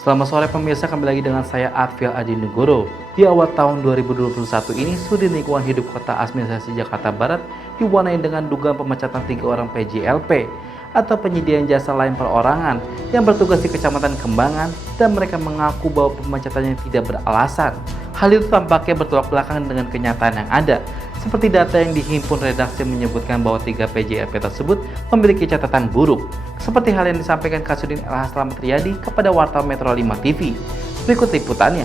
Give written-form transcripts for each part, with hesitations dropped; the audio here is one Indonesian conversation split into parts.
Selamat sore pemirsa, kembali lagi dengan saya Arfil Adinegoro. Di awal tahun 2021 ini, Studi Lingkungan Hidup Kota Administrasi Jakarta Barat diwarnai dengan dugaan pemecatan 3 orang PJLP atau penyediaan jasa lain perorangan yang bertugas di Kecamatan Kembangan, dan mereka mengaku bahwa pemecatannya tidak beralasan. Hal itu tampaknya bertolak belakang dengan kenyataan yang ada. Seperti data yang dihimpun redaksi menyebutkan bahwa 3 PJLP tersebut memiliki catatan buruk. Seperti hal yang disampaikan Kasudin LH Slamet Riyadi kepada wartawan Metro 5 TV. Berikut liputannya.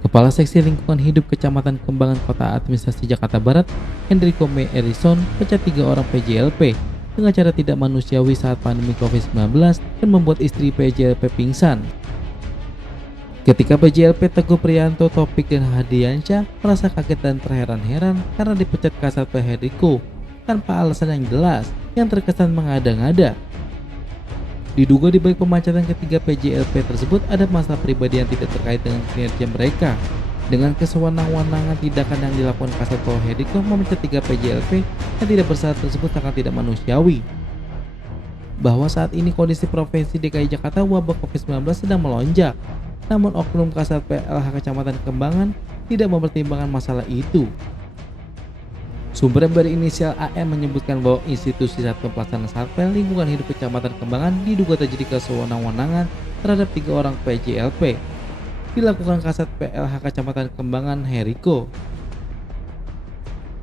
Kepala Seksi Lingkungan Hidup Kecamatan Kembangan Kota Administrasi Jakarta Barat, Hendriko Me Erison, pecat 3 orang PJLP dengan cara tidak manusiawi saat pandemi COVID-19 dan membuat istri PJLP pingsan. Ketika PJLP Teguh Priyanto, Topik, dan Hadiansyah merasa kaget dan terheran-heran karena dipecat Kasat P. Hendriko tanpa alasan yang jelas yang terkesan mengada-ngada. Diduga di balik pemecatan ketiga PJLP tersebut ada masalah pribadi yang tidak terkait dengan kinerja mereka. Dengan kesewenang-wenangan tindakan yang dilakukan Kasat P. Hendriko memecat 3 PJLP yang tidak bersalah tersebut sangat tidak manusiawi. Bahwa saat ini kondisi Provinsi DKI Jakarta wabah COVID-19 sedang melonjak. Namun oknum Kasat PLH Kecamatan Kembangan tidak mempertimbangkan masalah itu. Sumber yang berinisial AM menyebutkan bahwa institusi Satuan Pelaksana Satpel Lingkungan Hidup Kecamatan Kembangan diduga terjadi kesewenang-wenangan terhadap 3 orang PJLP. Dilakukan Kasat PLH Kecamatan Kembangan Hendriko.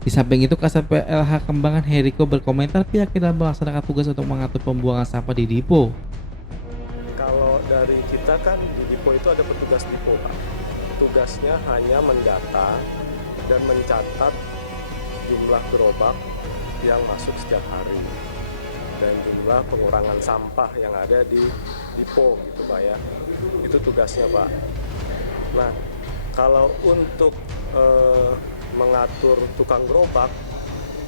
Di samping itu, Kasat PLH Kembangan Hendriko berkomentar pihaknya dalam melaksanakan tugas untuk mengatur pembuangan sampah di Dipo. Kalau dari kita kan di Dipo itu ada petugas Dipo, Pak. Tugasnya hanya mendata dan mencatat jumlah gerobak yang masuk setiap hari dan jumlah pengurangan sampah yang ada di Dipo gitu, Pak ya. Itu tugasnya, Pak. Nah, kalau untuk mengatur tukang gerobak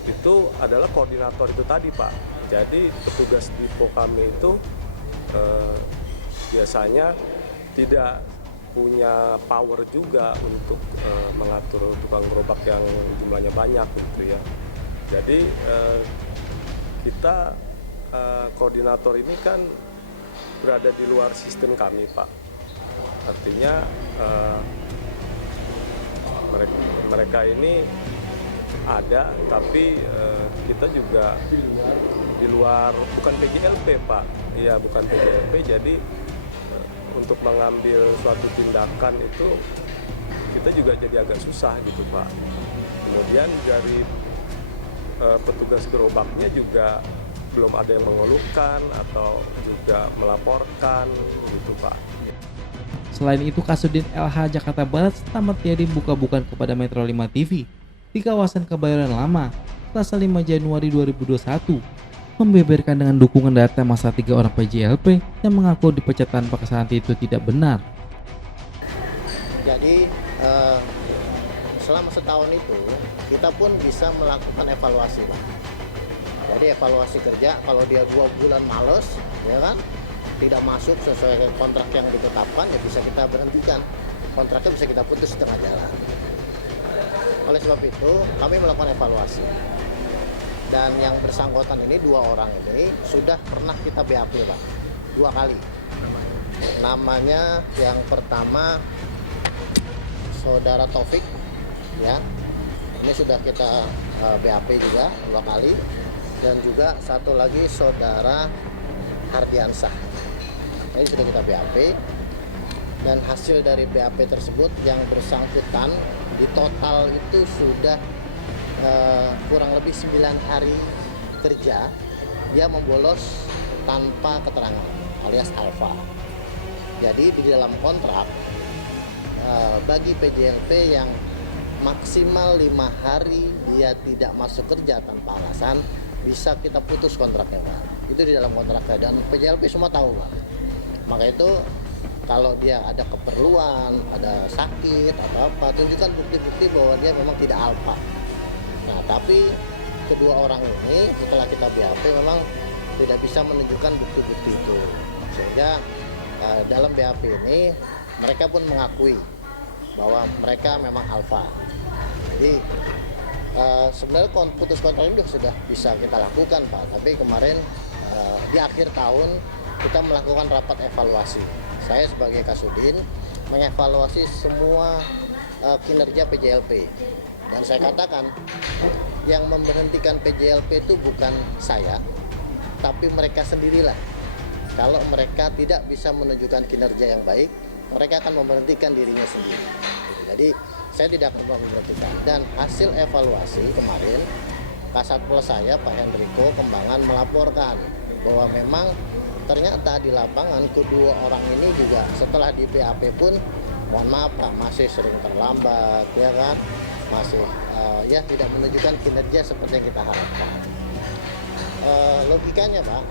itu adalah koordinator itu tadi, Pak. Jadi petugas Dipo kami itu biasanya tidak punya power juga untuk mengatur tukang gerobak yang jumlahnya banyak gitu ya. Jadi kita koordinator ini kan berada di luar sistem kami, Pak. Artinya mereka ini ada, tapi kita juga di luar, bukan PJLP, Pak. Iya, bukan PJLP, jadi untuk mengambil suatu tindakan itu kita juga jadi agak susah gitu, Pak. Kemudian dari petugas gerobaknya juga belum ada yang mengeluhkan atau juga melaporkan gitu, Pak. Selain itu, Kasudin LH Jakarta Barat Slamet Riyadi buka-bukaan kepada Metro 5 TV di kawasan Kebayoran Lama, Selasa 5 Januari 2021, membeberkan dengan dukungan data masa 3 orang PJLP yang mengaku dipecat tanpa kesalahan itu tidak benar. Jadi selama setahun itu kita pun bisa melakukan evaluasi, Pak. Jadi evaluasi kerja, kalau dia 2 bulan males, ya kan, tidak masuk sesuai kontrak yang ditetapkan, ya bisa kita berhentikan. Kontraknya bisa kita putus di tengah jalan. Oleh sebab itu, kami melakukan evaluasi. Dan yang bersangkutan ini 2 orang ini sudah pernah kita BAP, Pak, 2 kali. Namanya yang pertama Saudara Taufik, ya. Ini sudah kita BAP juga 2 kali. Dan juga satu lagi Saudara Hardiansyah. Ini sudah kita BAP. Dan hasil dari BAP tersebut yang bersangkutan di total itu sudah kurang lebih 9 hari kerja dia membolos tanpa keterangan alias alfa. Jadi di dalam kontrak bagi PJLP yang maksimal 5 hari dia tidak masuk kerja tanpa alasan, bisa kita putus kontraknya, Pak. Itu di dalam kontraknya dan PJLP semua tahu, Pak. Maka itu kalau dia ada keperluan, ada sakit atau apa, tunjukkan bukti-bukti bahwa dia memang tidak alfa. Nah, tapi kedua orang ini setelah kita BAP memang tidak bisa menunjukkan bukti-bukti itu, sehingga dalam BAP ini mereka pun mengakui bahwa mereka memang alfa. Jadi sebenarnya putus kontrak ini sudah bisa kita lakukan Pak, tapi kemarin di akhir tahun kita melakukan rapat evaluasi. Saya sebagai Kasudin mengevaluasi semua kinerja PJLP, dan saya katakan yang memberhentikan PJLP itu bukan saya, tapi mereka sendirilah. Kalau mereka tidak bisa menunjukkan kinerja yang baik, mereka akan memberhentikan dirinya sendiri. Jadi saya tidak akan memberhentikan. Dan hasil evaluasi kemarin, Kasatpol saya Pak Hendriko Kembangan melaporkan bahwa memang ternyata di lapangan kedua orang ini juga setelah di BAP pun, mohon maaf Pak, masih sering terlambat, ya kan, masih ya tidak menunjukkan kinerja seperti yang kita harapkan. Logikanya Pak,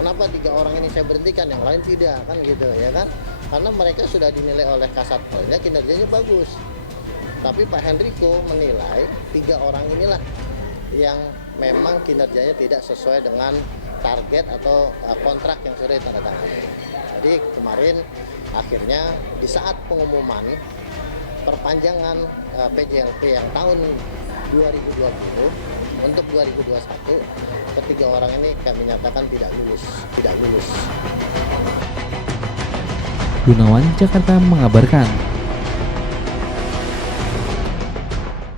kenapa 3 orang ini saya berhentikan, yang lain tidak, kan gitu ya kan? Karena mereka sudah dinilai oleh Kasatpolnya kinerjanya bagus. Tapi Pak Hendriko menilai 3 orang inilah yang memang kinerjanya tidak sesuai dengan target atau kontrak yang sudah ditandatangani. Jadi kemarin akhirnya di saat pengumuman perpanjangan PJLP yang tahun 2020 untuk 2021, ketiga orang ini kami nyatakan tidak lulus. Gunawan Jakarta mengabarkan.